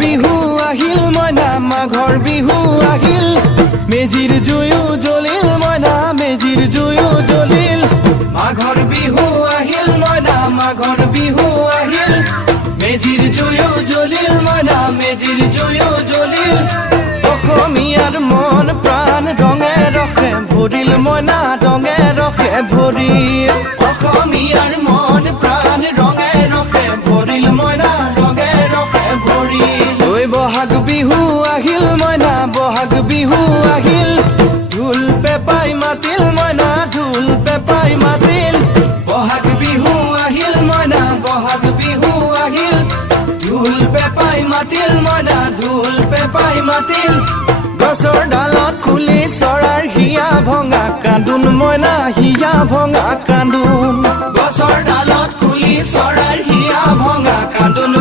বিহু আহিল মইনা মাঘৰ বিহু আহিল মেজিৰ জুয়ো জ্বলিল মইনা মেজিৰ জুয়ো জ্বলিল মাঘৰ বিহু আহিল মইনা মাঘৰ বিহু আহিল মেজিৰ জুয়ো জ্বলিল মইনা মেজিৰ জুয়ো জ্বলিল অসমীয়াৰ মন প্ৰাণ ৰঙে ৰখে ভৰিল মইনা ৰঙে ৰখে ভৰিল অসমীয়াৰ মন প্ৰাণ ৰঙে ৰখে ভৰিল মইনা ৰঙে ৰখে ভৰিল ঐ বহাগ বিহু আহিল মইনা বহাগ বিহু আহিল ঢোল পেপাই মাতিল মইনা ঢোল পেপাই মাতিল বহাগ বিহু আহিল মইনা বহাগ বিহু আহিল ঢোল পেপাই মাতিল মইনা ঢোল পেপাই মাতিল গছৰ ডালত খুলি চৰাৰ হিয়া ভঙা কান্দোন মইনা হিয়া ভঙা কান্দোন গছৰ ডালত খুলি চৰাৰ হিয়া ভঙা কান্দোন